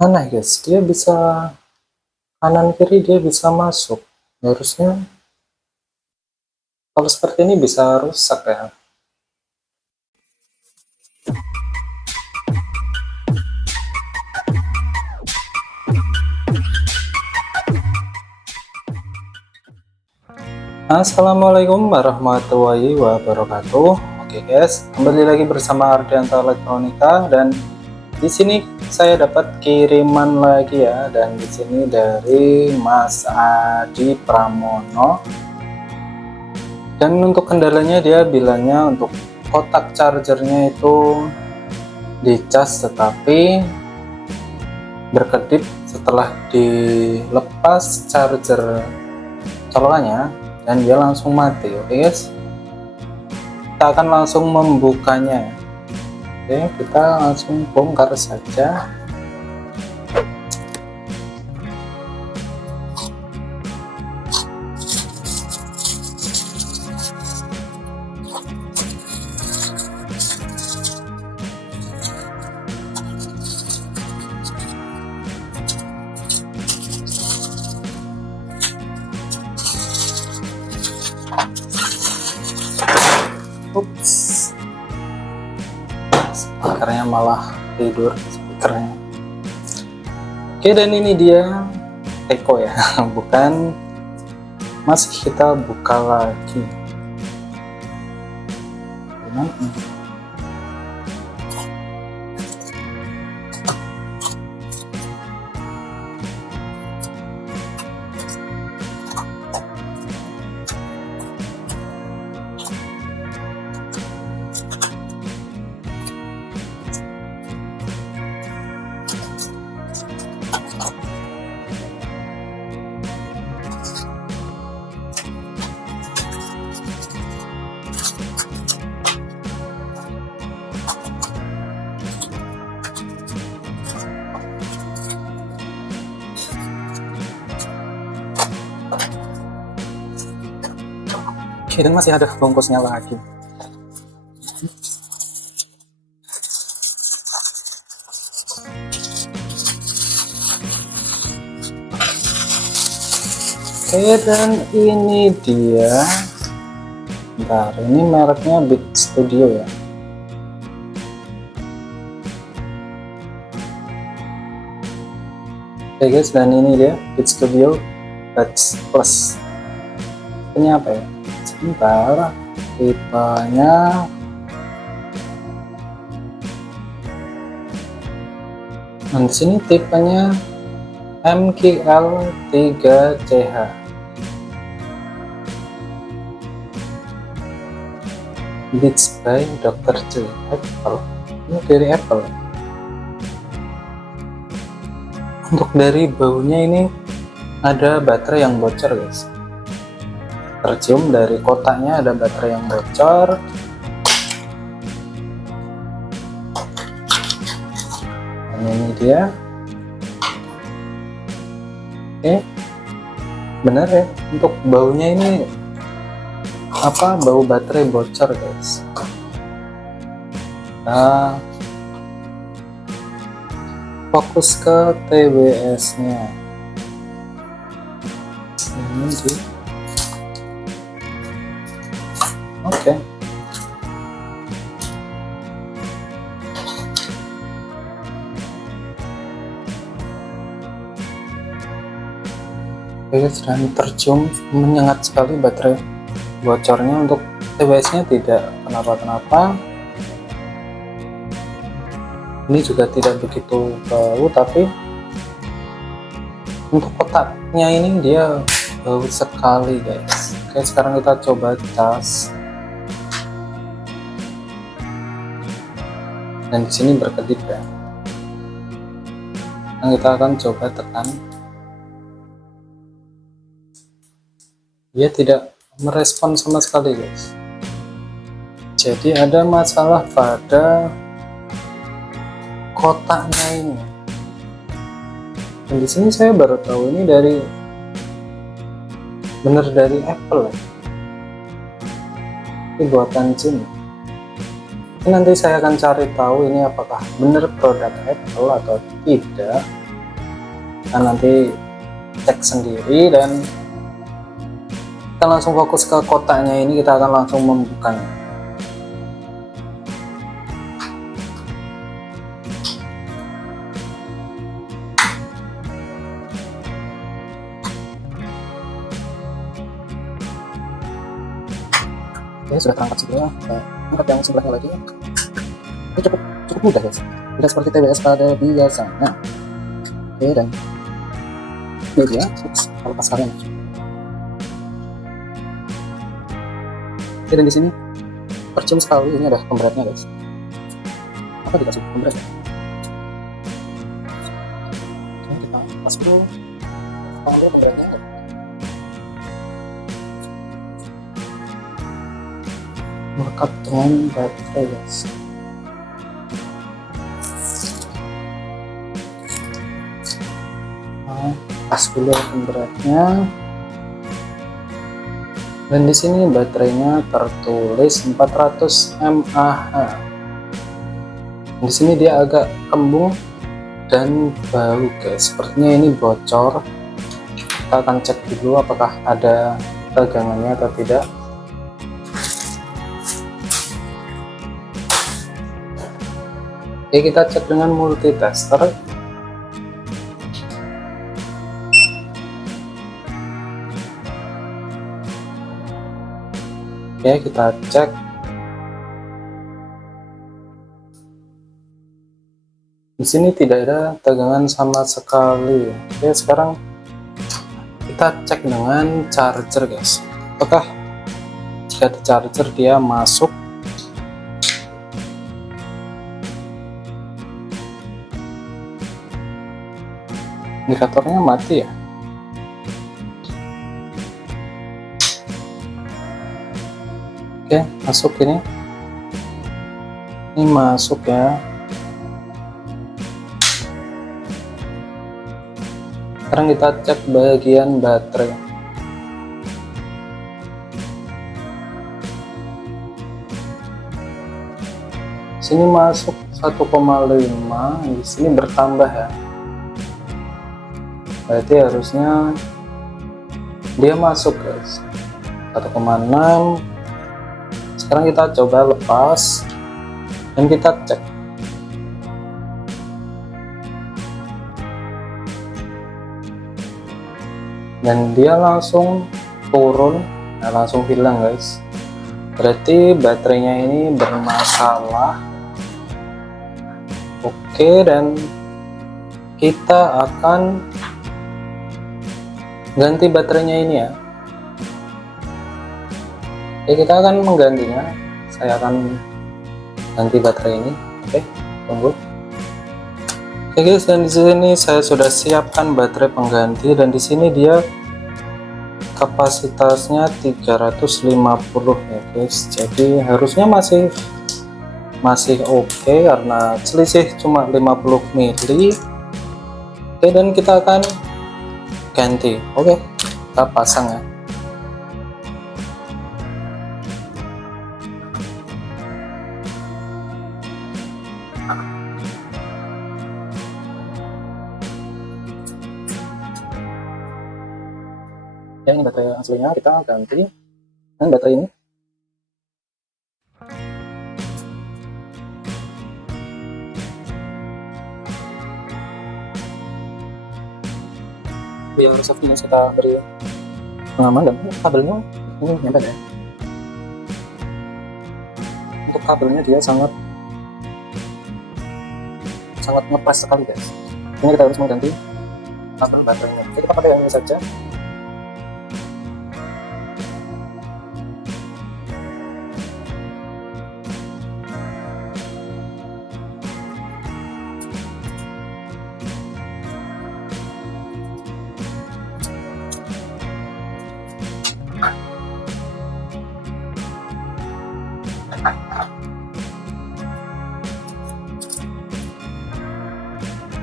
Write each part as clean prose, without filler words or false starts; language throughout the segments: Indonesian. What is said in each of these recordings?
Aneh guys, dia bisa kanan kiri, dia bisa masuk. Harusnya kalau seperti ini bisa rusak ya. Assalamualaikum warahmatullahi wabarakatuh. Oke guys, kembali lagi bersama Ardianta Elektronika, dan di sini saya dapat kiriman lagi ya, dan di sini dari Mas Adi Pramono. Dan untuk kendalanya, dia bilangnya untuk kotak chargernya itu dicas tetapi berkedip setelah dilepas charger colokannya, dan dia langsung mati. Oke guys, kita akan langsung membukanya. Oke, kita langsung bongkar saja. Ups, speakernya malah tidur speakernya. Oke, dan ini dia teko ya, bukan, masih kita buka lagi. Oke, dan masih ada bungkusnya lagi. Oke, dan ini dia. Bentar, ini mereknya Beat Studio ya. Oke guys, dan ini dia Beat Studio Buds Plus. Ini apa ya? Sebentar, tipenya nah, di sini tipenya MQL3CH. Beats by Dr. J. Apple. Ini dari Apple. Untuk dari baunya ini ada baterai yang bocor guys. Tercium dari kotaknya ada baterai yang bocor. Dan ini dia. Oke, benar ya, untuk baunya ini apa, bau baterai bocor guys. Nah, fokus ke TWS nya ini sih. Oke. Dan tercium menyengat sekali baterai bocornya. Untuk TWS nya tidak kenapa-kenapa, ini juga tidak begitu bau, tapi untuk kotaknya ini dia bau sekali guys. Oke, sekarang kita coba cas. Dan di sini berkedip ya. Nah, kita akan coba tekan. Dia tidak merespon sama sekali guys. Jadi ada masalah pada kotaknya ini. Dan di sini saya baru tahu ini bener dari Apple ya. Ini buatan Cina. Nanti saya akan cari tahu ini apakah benar produk Apple atau tidak. Kita nanti cek sendiri dan kita langsung fokus ke kotaknya ini. Kita akan langsung membukanya. Oke, sudah terangkat sebelah. Kita angkat yang sebelahnya lagi. Ini cukup mudah guys, tidak seperti TWS pada biasanya. Oke, dan ini dia. Kalau lepas kalian. Oke, dan di sini tercium sekali. Ini ada pemberatnya guys. Apa dikasih pemberat? Oke, kita lepas dulu. Kalau pemberatnya ada. Melekat dengan baterai guys. Nah, pas dulu pemberatnya. Dan di sini baterainya tertulis 400 mAh. Di sini dia agak kembung dan bau guys. Sepertinya ini bocor. Kita akan cek dulu apakah ada tegangannya atau tidak. Oke, kita cek dengan multitester. Oke, kita cek. Di sini tidak ada tegangan sama sekali. Oke, sekarang kita cek dengan charger guys. Apakah jika di charger dia masuk? Indikatornya mati ya. Oke, masuk ini masuk ya. Sekarang kita cek bagian baterai. Sini masuk 1,5, di sini bertambah ya. Berarti harusnya dia masuk guys 1,6. Sekarang kita coba lepas dan kita cek. Dan dia langsung turun, langsung hilang guys. Berarti baterainya ini bermasalah. Oke, dan kita akan ganti baterainya ini ya. Oke, kita akan menggantinya. Saya akan ganti baterai ini. Oke, tunggu. Oke guys, dan di sini saya sudah siapkan baterai pengganti dan di sini dia kapasitasnya 350 ya guys. Jadi harusnya masih oke karena selisih cuma 50 mili. Oke, dan kita akan ganti. Oke, kita pasang ya. Ya, ini baterai aslinya, kita ganti dengan baterai ini. Biar safety kita beri pengaman, dan kabelnya ini nempel ya. Untuk kabelnya dia sangat ngepres sekali guys. Ini kita harus mengganti kabel baterainya. Jadi kita pakai yang ini saja.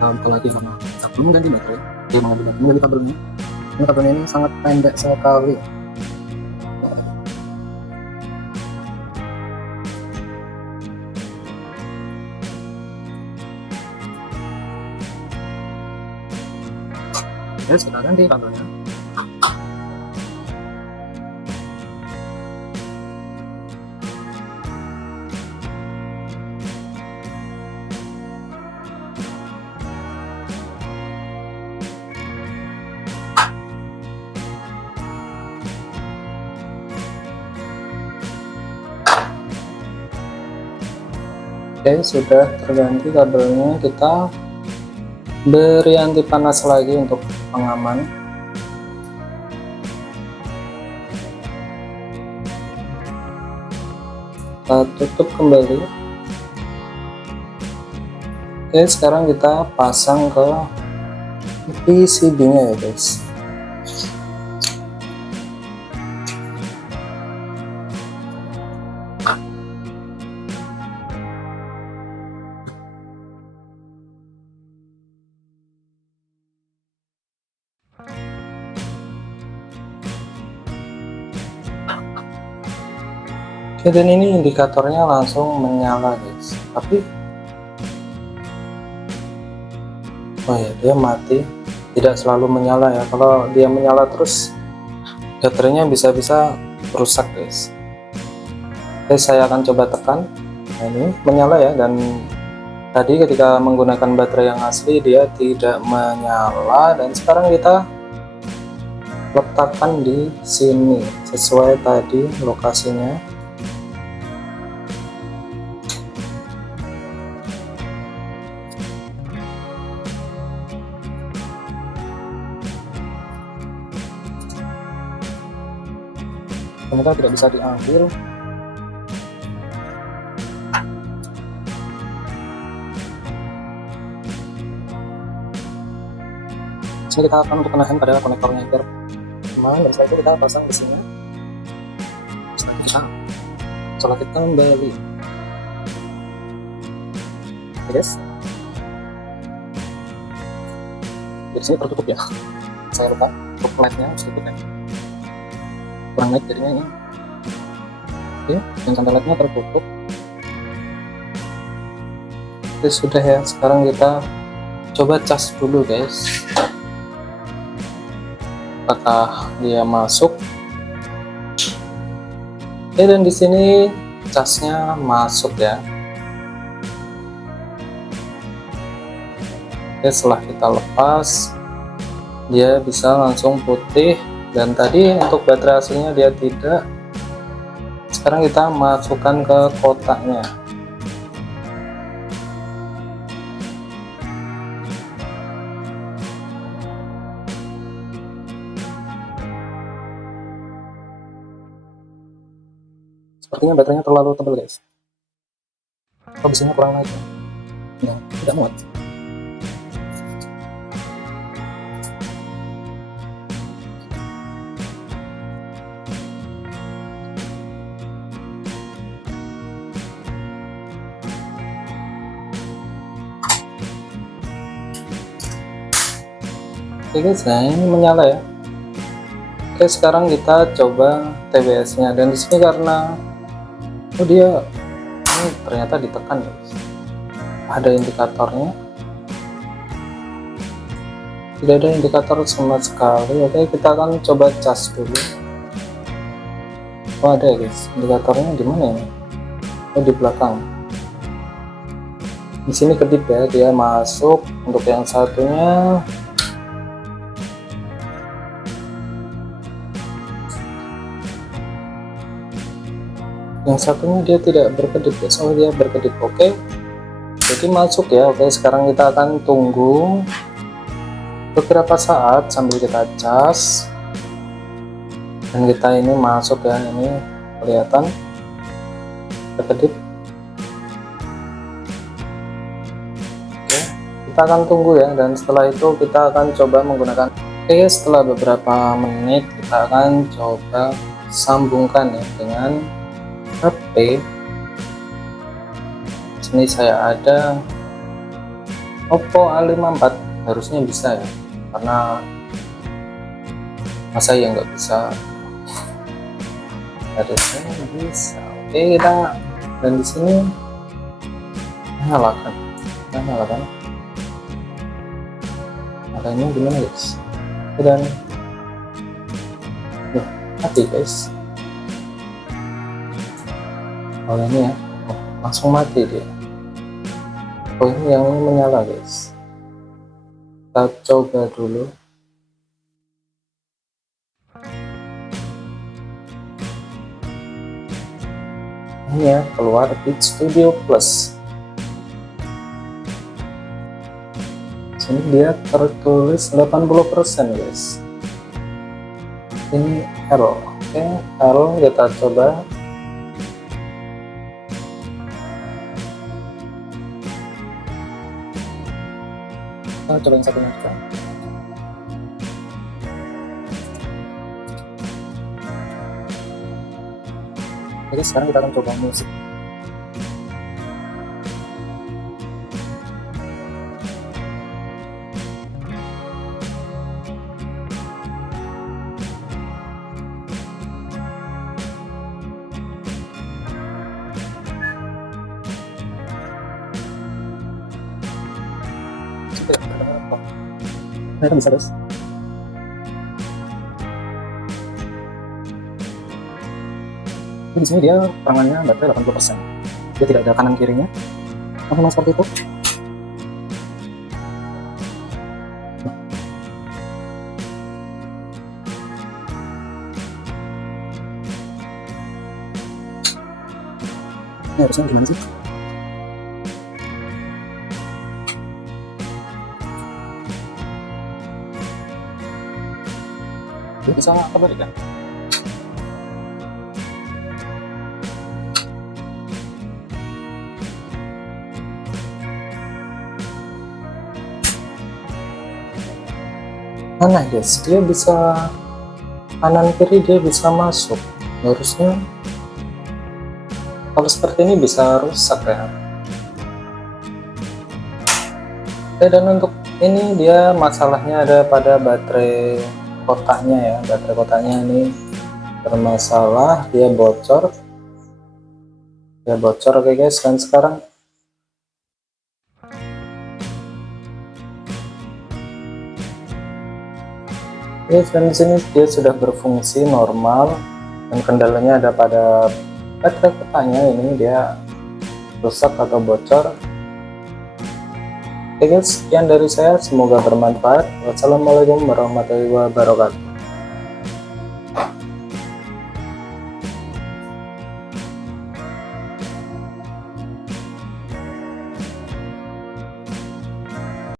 Apalagi sama kabel mengganti baterai, dia mengganti kabelnya. Ini kabelnya ini sangat pendek sekali. Guys, kita ganti kabelnya. Oke, sudah terganti kabelnya. Kita beri anti panas lagi untuk pengaman. Kita tutup kembali. Oke, sekarang kita pasang ke PCB-nya ya guys. Oke, dan ini indikatornya langsung menyala guys, tapi oh ya, dia mati, tidak selalu menyala ya. Kalau dia menyala terus baterainya bisa-bisa rusak guys. Oke, saya akan coba tekan. Nah, ini menyala ya, dan tadi ketika menggunakan baterai yang asli dia tidak menyala, dan sekarang kita letakkan di sini sesuai tadi lokasinya. Ternyata tidak bisa diambil. Sini kita akan untuk menahan pada konektornya biar aman, dan setelah itu kita pasang di sini. Setelah itu kita colok kembali. Oke guys, jadi sini tertutup ya. Saya lupa untuk lightnya harus tutup ya. Kurang naik jadinya ini. Oke, dan sampai lightnya tertutup. Oke, sudah ya. Sekarang kita coba cas dulu guys, apakah dia masuk. Oke, dan di sini casnya masuk ya. Oke, setelah kita lepas dia bisa langsung putih, dan tadi untuk baterai aslinya dia tidak. Sekarang kita masukkan ke kotaknya. Sepertinya baterainya terlalu tebal guys. Posisinya kurang lagi. Nah, tidak muat. Oke guys, nah ini menyala ya. Oke, sekarang kita coba TBS nya, dan di sini karena dia ini ternyata ditekan guys, ada indikatornya, tidak ada indikator sama sekali. Oke, kita akan coba cas dulu. Oh, ada ya guys, indikatornya di mana ya? Oh, di belakang. Di sini kedip ya, dia masuk. Untuk yang satunya dia tidak berkedip ya. Oh, dia berkedip. Oke, jadi masuk ya. Oke, sekarang kita akan tunggu beberapa saat sambil kita cas, dan kita ini masuk ya. Ini kelihatan berkedip. Oke, kita akan tunggu ya, dan setelah itu kita akan coba menggunakan. Oke, setelah beberapa menit kita akan coba sambungkan ya dengan HP. Sini saya ada Oppo A54, harusnya bisa ya, karena masa ya nggak bisa. Harusnya bisa. Oke, kita, dan di sini nyalakan, nyalakan. Makanya gimana guys? dan mati guys. Oh ini ya, langsung mati dia. Oh ini yang ini menyala guys, kita coba dulu. Ini ya, keluar Beat Studio Plus. Sini dia tertulis 80% guys. Ini error. Oke, error kita coba. Kita coba yang satunya juga. Jadi sekarang kita akan coba musik. Ternyata bisa guys. Di sini dia terangannya baterai 80%. Dia tidak ada kanan kirinya. Memang seperti itu. Ini harusnya gimana sih? Dia bisa apa berikan? Mana guys, dia bisa kanan kiri, dia bisa masuk. Harusnya kalau seperti ini bisa rusak ya. Oke, dan untuk ini dia masalahnya ada pada baterai kotaknya ya. Baterai kotaknya ini bermasalah, dia bocor. Oke guys, dan sekarang dan di sini dia sudah berfungsi normal, dan kendalanya ada pada baterai kotaknya ini, dia rusak atau bocor. Oke guys, sekian dari saya, semoga bermanfaat. Wassalamualaikum warahmatullahi wabarakatuh.